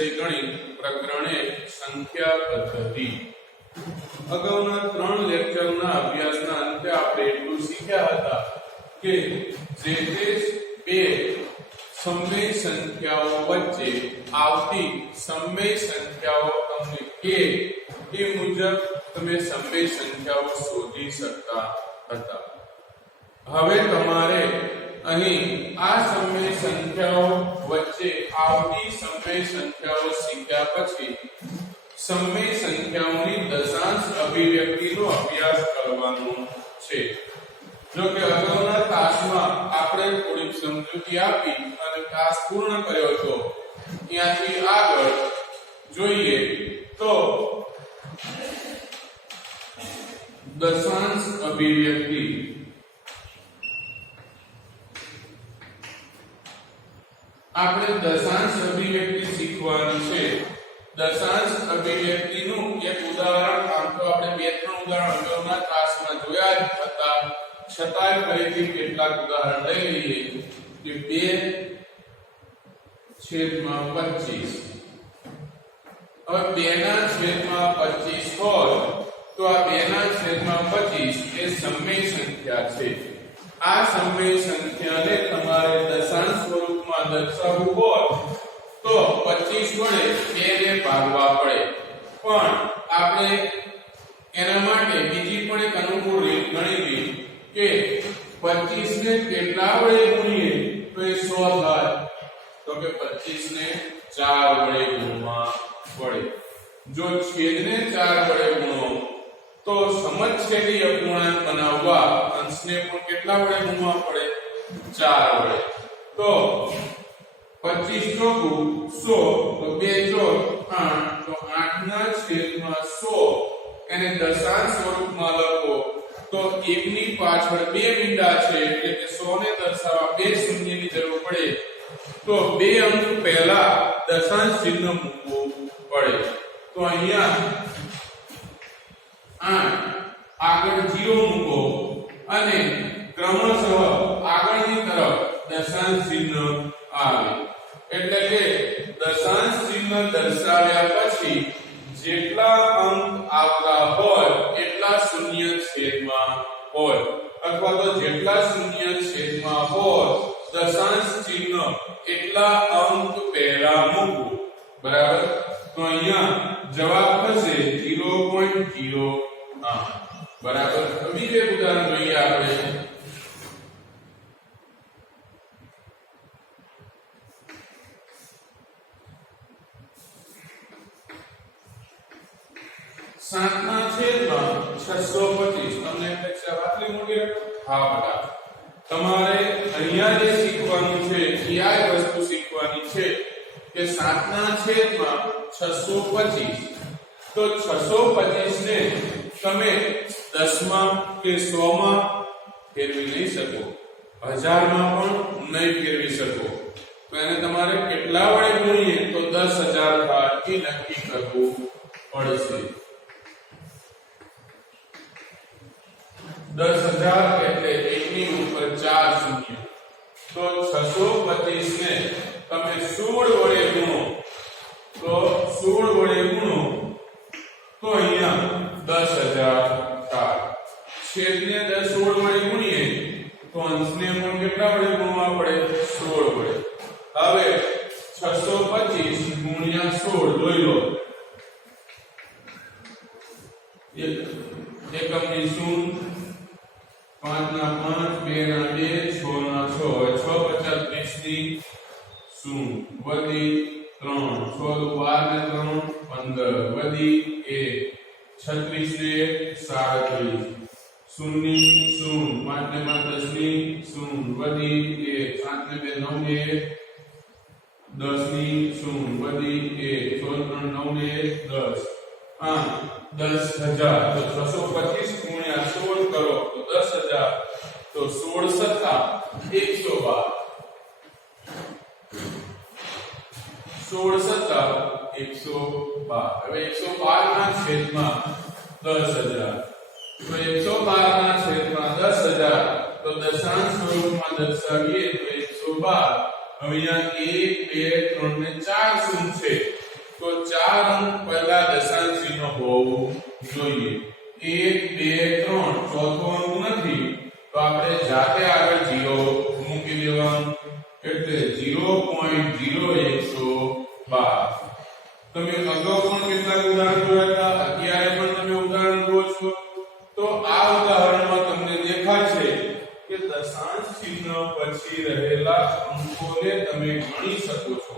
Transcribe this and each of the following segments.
વિષય ગણિત પ્રકરણ 1 સંખ્યા પદ્ધતિ। અગાઉના 3 લેક્ચરના અભ્યાસના અંતે આપણે એટલું શીખ્યા હતા કે જે બે સમય સંખ્યાઓ વચ્ચે આવતી સમય સંખ્યાઓ તમને કે એ મુજબ તમે સમય સંખ્યાઓ શોધી શકતા હતા। હવે તમારે અહીં આ સમય સંખ્યાઓ વચ્ચે આવતી સમય સંખ્યાઓ શીખ્યા પછી સમય સંખ્યાઓની દશાંશ અભિવ્યક્તિનો અભ્યાસ કરવાનો છે। જો કે અગાઉના ક્લાસમાં આપણે થોડીક સમજૂતી આપી અને ક્લાસ પૂર્ણ કર્યો હતો। ત્યાંથી આગળ જોઈએ તો દશાંશ અભિવ્યક્તિ આપણે દશાંશ અભિવ્યક્તિ શીખવાની છે। દશાંશ અભિવ્યક્તિનું એક ઉદાહરણ આમ તો આપણે બે ત્રણ ઉદાહરણ અગાઉના ક્લાસમાં જોયા જ હતા, છતાંય ફરીથી કેટલાક ઉદાહરણ લઈ લઈએ કે 2/25। હવે 2/25 હોય તો આ 2/25 એ સમય સંખ્યા છે। આ સમય સંખ્યાને તમારે દશાંશ સ્વરૂપમાં દર્શાવવું હોય તો 25 વડે 2 ને ભાગવા પડે। પણ આપણે એના માટે બીજી પણ એક અનુકૂળ રીત ગણી કે 25 ને કેટલા વડે ગુણીએ તો એ 100 થાય, તો કે 25 ને 4 વડે ગુણવા પડે। જો છેદને 4 વડે ગુણો તો સમછેદી અપૂર્ણાંક બનાવવા અંશને પણ કેટલા વડે ગુણવા પડે? 4 વડે। તો 25 ચોકું 100 તો 2 ચોક 8 તો 8/100 એને દશાંશ સ્વરૂપમાં લખો તો 1 ની પાછળ 2 મીંડા છે એટલે કે 100 ને દર્શાવવા 2 શૂન્યની જરૂર પડે, તો 2 અંક પહેલા દશાંશ ચિહ્ન મૂકવું પડે। તો અહીંયા 8 આગળ 0 મૂકો અને ક્રમશઃ આગળની તરફ દશાંશ ચિહ્ન આવે, એટલે કે દશાંશ ચિહ્ન દર્શાવ્યા પછી જેટલા અંક આવતા હોય એટલા શૂન્ય છેદમાં હોય, અથવા તો જેટલા શૂન્ય છેદમાં હોય દશાંશ ચિહ્ન એટલા અંક પહેલા મૂકવું, બરાબર। તો અહીંયા જવાબ થશે 0.08, બરાબર। બીજું એક ઉદાહરણ જોઈએ આપણે। સાતના છેદમાં 625 તમને પરીક્ષા આટલી મોટી હા બટા તમારે અહીંયા જે શીખવાનું છે એ આ વસ્તુ શીખવાની છે કે 7ના છેદમાં 625, તો 625 ને તમે 10 માં કે 100 માં ફેરવી નહીં શકો, 1000 માં પણ નહીં ફેરવી શકો, તો એને તમારે કેટલા વડે ગુણીએ તો 10000 થાય એ નક્કી કરવું પડશે। 10000 એટલે 1 ની ઉપર 4 શૂન્ય, તો 625 ને તમે 16 વડે ગુણો તો 16 વડે ગુણો તો અહીંયા 10000 થાય। છેદને 16 વડે ગુણીએ તો અંશને પણ કેટલા વડે ગુણવા પડે? 16 વડે। હવે 625 ગુણ્યા 16 જોઈ લો, એકમની શૂન્ય, 5 ના 5, 2 ના 2, 6 ના 6, 6 50 ની શૂન્ય વધી 3, 6 દુ 12 ને 3 15 વધી 1, 36 ને 37, શૂન્ય શૂન્ય 5 ને 5 10 ની શૂન્ય વધી 1, 7 ને 2 9 ને 10 ની શૂન્ય વધી 1, 6 3 9 ને 10, 10000, તો 625 ગુણ્યા 16 કરો તો 10000, તો 16 સત્તા 112, 16 સત્તા 112। હવે 112 ના છેદમાં 10000, તો 112 ના છેદમાં 10000 તો દશાંશ સ્વરૂપમાં દર્શાવીએ તો 112। હવે અહીંયા 1 2 3 ને 4 શૂન્ય છે, તો 4 અંક પહેલા દશાંશ ચિહ્ન હોવું જોઈએ 1 2 3 ચોથો અંક નથી તો આપણે જાતે આગળ 0 મૂકી દેવાનું એટલે 0.0112 તમે અગાઉ પણ કેટલાક ઉદાહરણ જોયા હતા અત્યારે પણ તમે ઉદાહરણ જુઓ છો તો આ ઉદાહરણમાં તમને દેખાશે કે દશાંશ ચિહ્ન પછી રહેલા અંકોને તમે ગણી શકો છો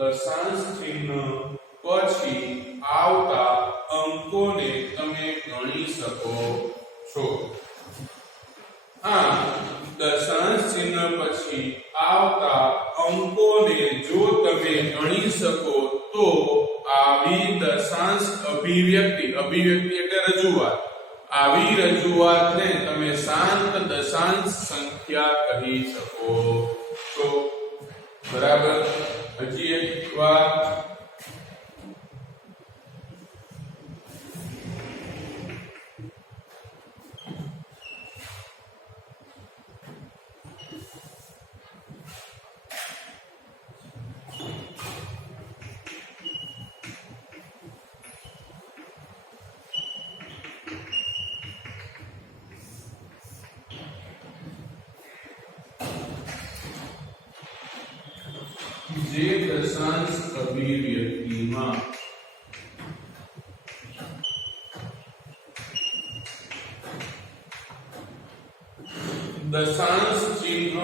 દશાંશ ચિહ્ન પછી આવતા અંકોને તમે ગણી શકો છો દશાંશ ચિહ્ન પછી આવતા અંકોને જો તમે ગણી શકો તો આવી દશાંશ અભિવ્યક્તિ એટલે રજૂઆત આવી રજૂઆતને તમે શાંત દશાંશ સંખ્યા કહી શકો છો બરાબર હજી એક વાર જે દશાંશ અભિવ્યક્તિમાં દશાંશ ચિહ્ન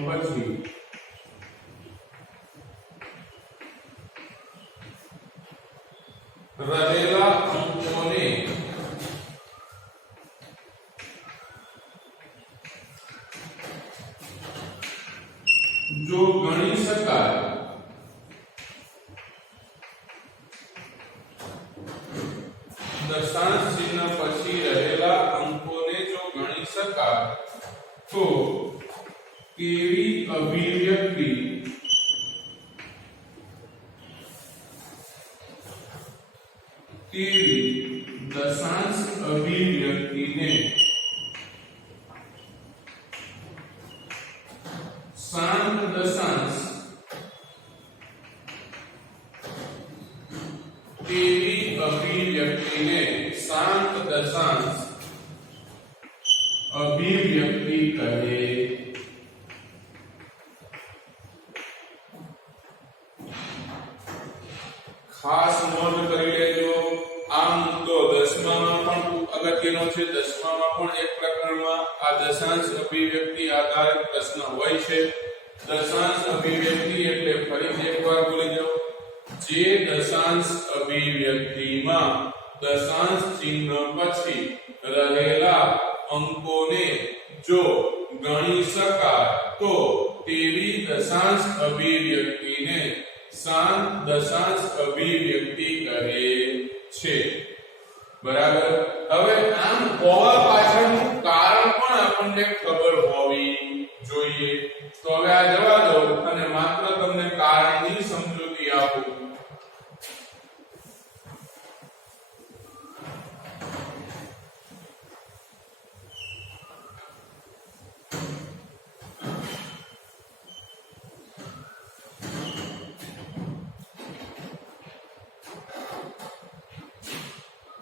પછી રહેલા અંકોને જો ગણી શકાય દશાંશ ચિહ્ન પછી રહેલા અંકોને જો ગણી શકાય તો કેવી અભિવ્યક્તિ દશાંશ અભિવ્યક્તિને શાંત દશાંશ તેવી અભિવ્યક્તિને શાંત દશાંશ અભિવ્યક્તિ કહે ખાસ નોંધ કરી લેજો આમ તો દસમામાં પણ અગત્યનો છે દસમામાં પણ એક પ્રકરણમાં આ દશાંશ અભિવ્યક્તિ આધારિત પ્રશ્ન હોય છે દશાંશ અભિવ્યક્તિ એટલે ફરીથી એકવાર બોલી જાઓ જે દશાંશ અભિવ્યક્તિમાં દશાંશ ચિહ્ન પછી રહેલા અંકોને જો ગણી શકાય તો તેવી દશાંશ અભિવ્યક્તિને શાંત દશાંશ અભિવ્યક્તિ કહે છે બરાબર હવે આમ હોવા પાછળનું કારણ પણ આપણને ખબર હોવી જોઈએ તો હવે આ જવા દો અને માત્ર તમને કારણની સમજૂતી આપું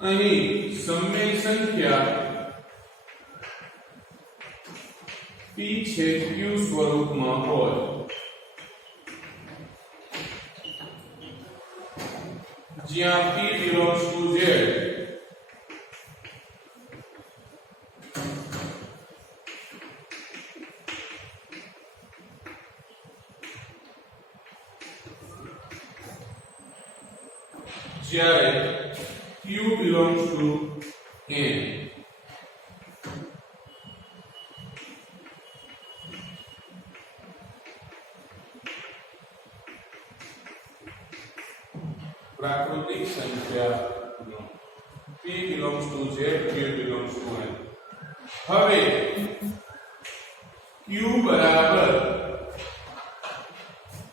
અહીં સમય સંખ્યા p છે q સ્વરૂપમાં હોય જ્યાં p belongs to z જ્યારે q belongs to n प्राकृतिक संख्या p belongs to z q belongs to n હવે q બરાબર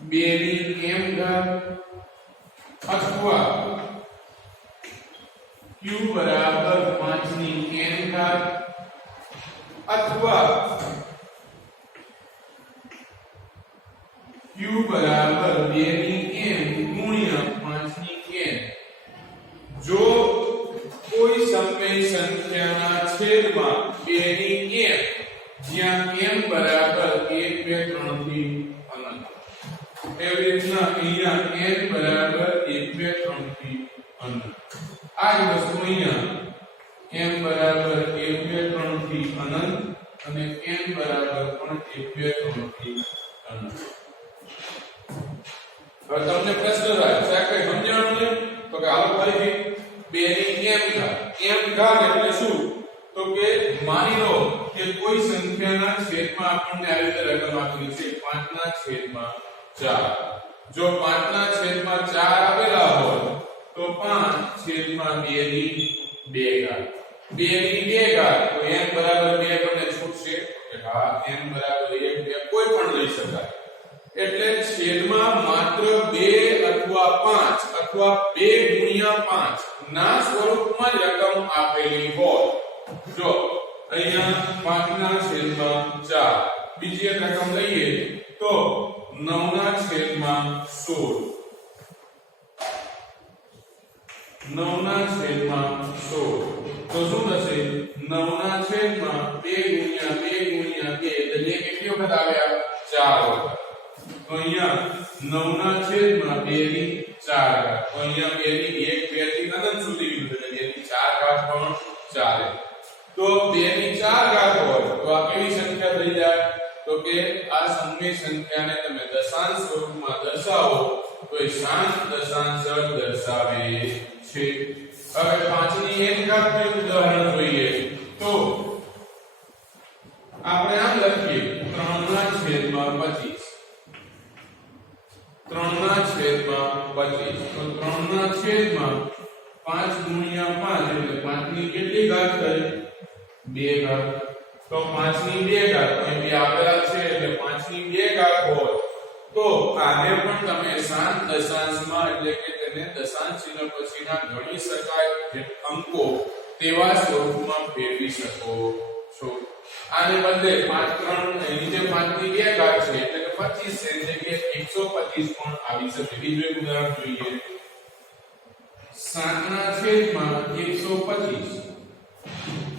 2 ની m ઘાત અથવા q બરાબર 5 ની n ઘાત અથવા q q બરાબર 2 ની n ગુણ્યા 5 ની n જો કોઈ સમય સંખ્યાના છેદમાં 2 ની n જ્યાં m બરાબર 1 2 3 થી અનંત એવી રીતના અહીંયા n બરાબર 1 2 3 થી અનંત આ જ વસ્તુ અહીંયા m બરાબર 1 2 3 થી અનંત અને n બરાબર પણ 1 2 3 થી અનંત હવે તમને પ્રશ્ન થાય છે કે સમજાણું ને તો કે આલો ફરીથી 2 ની m ઘાત એટલે શું તો કે માની લો કે કોઈ સંખ્યાના છેદમાં આપણને આવી રીતે રકમ આપેલી છે 5 ના છેદમાં 4 જો 5 ના છેદમાં 4 આપેલા હોય તો 5 છેદમાં 2 ની 2 ઘાત 2 ની 2 ઘાત તો m બરાબર 2 બંને છૂટશે કે હા m બરાબર 1 2 કોઈ પણ લઈ શકાય એટલે છેદમાં માત્ર 2 અથવા 5 અથવા 2 ગુણ્યા 5 ના સ્વરૂપમાં જ રકમ આપેલી હોય જો અહીંયા 5 ના છેદમાં 4 બીજી એક રકમ લઈએ તો 9 ના છેદમાં 16 9 ના છેદમાં 16 તો શું થશે 9 ના છેદમાં 2 ગુણ્યા 2 ગુણ્યા 2 એટલે કેટલી વખત આવ્યા 4 વખત તો અહીંયા 9 ના છેદમાં 2 ની 4 ઘાત તો અહીંયા 2 ની 1 2 થી અનંત સુધી એટલે 2 ની 4 ઘાત પણ ચાલે તો 2 ની 4 ઘાત હોય તો આ કેવી સંખ્યા થઈ જાય તો કે આ સમય સંખ્યાને તમે દશાંશ સ્વરૂપમાં દર્શાવો તો એ શાંત દશાંશ દર્શાવે છે હવે 5 ની n ઘાત નું ઉદાહરણ જોઈએ તો આપણે આમ લખીએ 3 ના છેદમાં 25 3 ના છેદમાં 25 તો 3 ના છેદમાં 5 ગુણ્યા 5 એટલે 5 ની કેટલી ઘાત થઈ 2 ઘાત તો 5 ની 2 ઘાત અહીં બે આપેલા છે એટલે 5 ની 2 ઘાત હોય તો આને પણ તમે શાંત દશાંશમાં એટલે કે તેને દશાંશ ચિહ્ન પછીના ગણી શકાય જે અંકો તેવા સ્વરૂપમાં ફેરવી શકો છો આને બદલે 5 3 નીચે 5 ની 2 ઘાત છે એટલે કે 25 છે એટલે 125 પણ આવી શકે બીજું એક ઉદાહરણ જોઈએ 7 ના છેદમાં 125 તો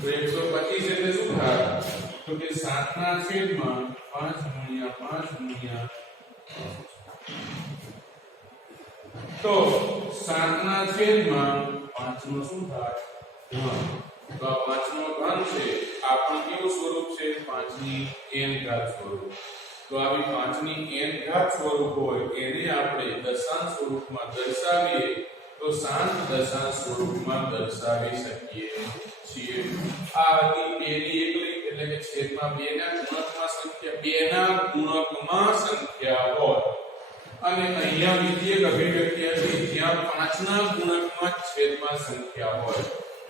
125 એટલે શું થાય તો કે 7 ના છેદમાં 5 ગુણ્યા 5 ગુણ્યા તો 7 ના છેદમાં 5 નો શું થાય તો આ 5 નો ઘન છે આ પણ કેવું સ્વરૂપ છે 5 ની n ઘાત સ્વરૂપ તો આવી 5 ની n ઘાત સ્વરૂપ હોય એને આપણે દશાંશ સ્વરૂપમાં દર્શાવીએ તો શાંત દશાંશ સ્વરૂપમાં દર્શાવી શકીએ છીએ આ હતી 2 ની એક રીત એટલે કે છેદમાં 2 ના ગુણકમાં સંખ્યા 2 ના ગુણકમાં સંખ્યા હોય અને અહીંયા બીજી એક અભિવ્યક્તિ હતી જ્યાં 5 ના ગુણકમાં છેદમાં સંખ્યા હોય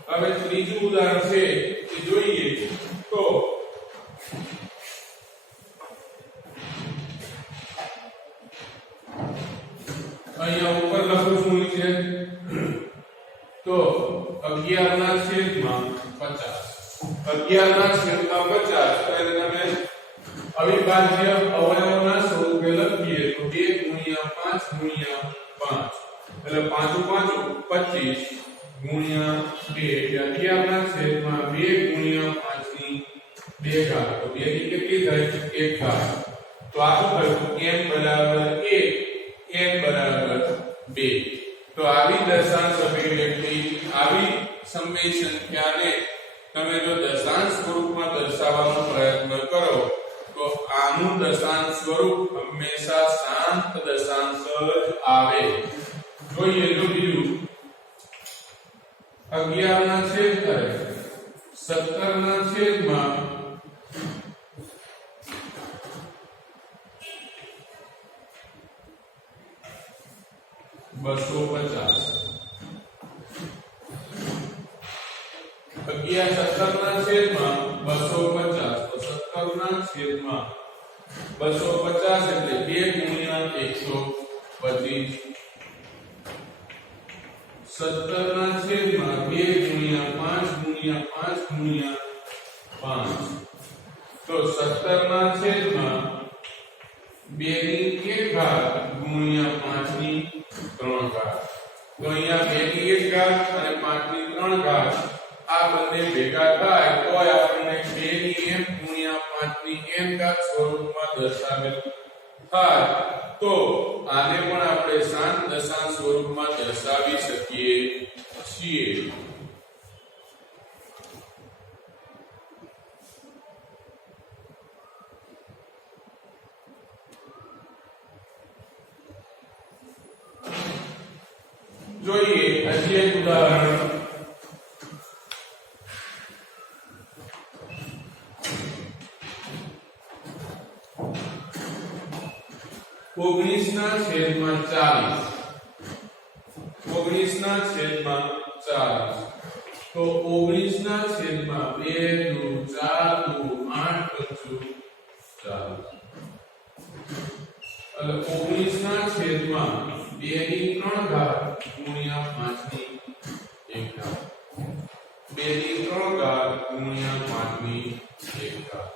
હવે ત્રીજું ઉદાહરણ છે કે જોઈએ તો અહીંયા ઉપર લખું છું નીચે તો 11 ના છેદમાં 50 11 ના છેદમાં 50 તો એને તમે અવિભાજ્ય અવયવોના સ્વરૂપે લખીએ તો 2 ગુણ્યા 5 ગુણ્યા 5 એટલે 5 5 25 ગુણ્યા 2 એટલે 11 ના છેદમાં 2 ગુણ્યા 5 ની 2 ઘાત તો 2 ની કેટલી થાય 1 ઘાત તો આ શું થયું m બરાબર 1 n બરાબર 2 તો આવી દશાંશ અભિવ્યક્તિ આવી સમય સંખ્યાને તમે જો દશાંશ સ્વરૂપમાં દર્શાવવાનો પ્રયત્ન કરો તો આનું દશાંશ સ્વરૂપ હંમેશા શાંત દશાંશ જ આવે જોઈએ જો બીજું 11 ના છેદ કરે 17 ના છેદમાં 250 11 17 ના છેદમાં 250 તો 17 ના છેદમાં 250 એટલે 2 ગુણ્યા 125 17 ના છેદમાં 2 ગુણ્યા 5 ગુણ્યા 5 ગુણ્યા 5 તો 17 ના છેદમાં 2 ની 1 ઘાત ઘાત અને 5 ની 3 ઘાત આ બંને ભેગા થાય તો આપણને 2 ની m ગુણ્યા 5 ની n ઘાત સ્વરૂપમાં દર્શાવેલ થાય તો આને પણ આપણે શાંત દશાંશ સ્વરૂપમાં દર્શાવી શકીએ છીએ. જોઈએ હજી એક ઉદાહરણ. 19 ના છેદમાં 40 19 ના છેદમાં 40 તો 19 ના છેદમાં 2 દુ 4 દુ 8 પંચુ 40 એટલે 19 ના છેદમાં 2 ની 3 ઘાત ગુણ્યા 5 ની 1 ઘાત 2 ની 3 ઘાત ગુણ્યા 5 ની 1 ઘાત.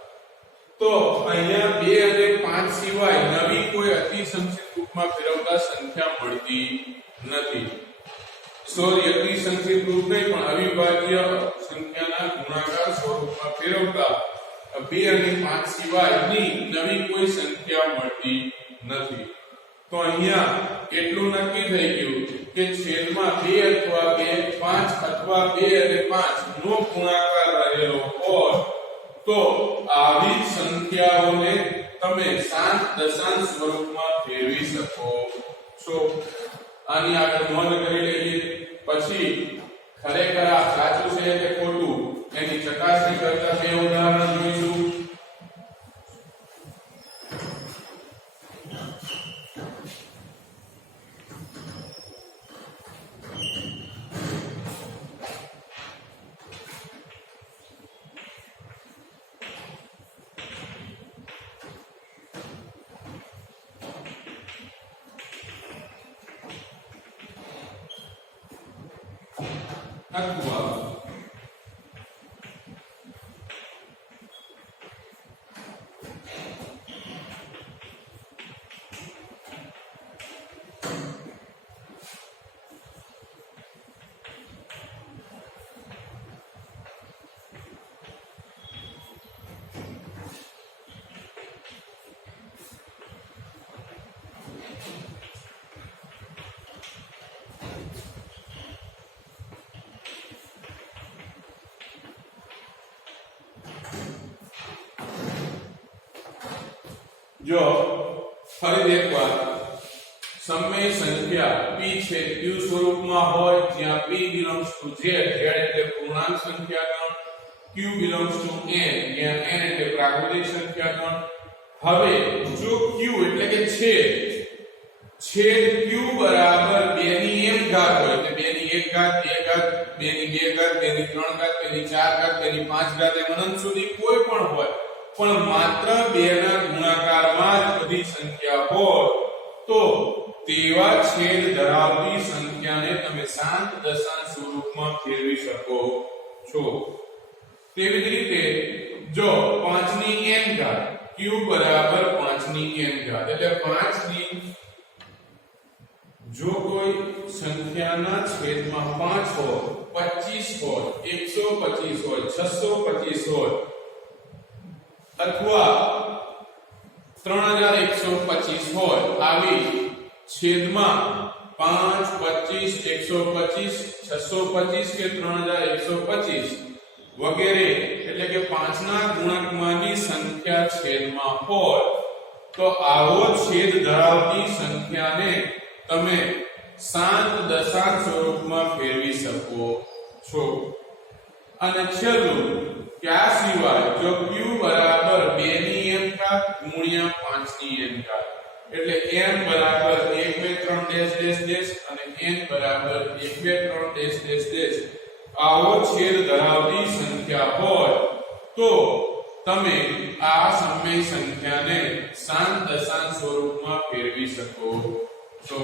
તો અહીંયા 2 અને 5 સિવાય નવી કોઈ અતિસંખ્યિત રૂપમાં ફેરવતા સંખ્યા મળતી નથી. સોરી, અતિસંખ્યિત રૂપ નહીં પણ અવિભાજ્ય સંખ્યાના ગુણાકાર સ્વરૂપમાં ફેરવતા 2 અને 5 સિવાયની નવી કોઈ સંખ્યા મળતી નથી. તો અહીંયા એટલું નક્કી થઈ ગયું કે છેદમાં 2 અથવા 2 5 અથવા 2 અને 5 નો ગુણાકાર રહેલો હોય તો આવી સંખ્યાઓને તમે શાંત દશાંશ સ્વરૂપમાં ફેરવી શકો છો. આની આગળ નોંધ કરી લઈએ. પછી ખરેખર આ સાચું છે કે ખોટું એની ચકાસણી કરતા બે ઉદાહરણ જોઈશું. જો ફરી એકવાર સમય સંખ્યા p છે q સ્વરૂપમાં હોય જ્યાં p belongs to z એટલે પૂર્ણાંક સંખ્યા ગણ, q belongs to n જ્યાં n એટલે પ્રાકૃતિક સંખ્યા ગણ. હવે જો q એટલે કે છેદ q બરાબર 2 ની m ઘાત હોય એટલે 2 ની 1 ઘાત 2 ઘાત 2 ની 2 ઘાત 2 ની 3 ઘાત 2 ની 4 ઘાત 2 ની 5 ઘાત એમ અનંત સુધી કોઈ પણ હોય પણ માત્ર 2 ના ગુણાકારમાં જ બધી સંખ્યા હોય તો તેવા છેદ ધરાવતી સંખ્યાને તમે શાંત દશાંશ સ્વરૂપમાં ફેરવી શકો છો. તેવી જ રીતે જો 5 ની n ઘાત q બરાબર 5 ની n ઘાત એટલે 5 ની જો કોઈ સંખ્યાના છેદમાં 5 હોય 25 હોય 125 હોય 625 હોય અથવા 3125 હોય આવી છેદમાં 5 25 125 625 કે 3125 વગેરે એટલે કે 5 ના ગુણકમાંની સંખ્યા છેદમાં હોય તો આવો છેદ ધરાવતી સંખ્યાને તમે શાંત દશાંશ સ્વરૂપમાં ફેરવી શકો છો. અને છેલ્લું કે આ સિવાય જો q બરાબર 2 ની m ઘાત ગુણ્યા 5 ની n ઘાત એટલે m બરાબર 1 2 3 ડેશ ડેશ ડેશ અને n બરાબર 1 2 3 ડેશ ડેશ ડેશ આવો છેદ ધરાવતી સંખ્યા હોય તો તમે આ સમય સંખ્યાને શાંત દશાંશ સ્વરૂપમાં ફેરવી શકો છો.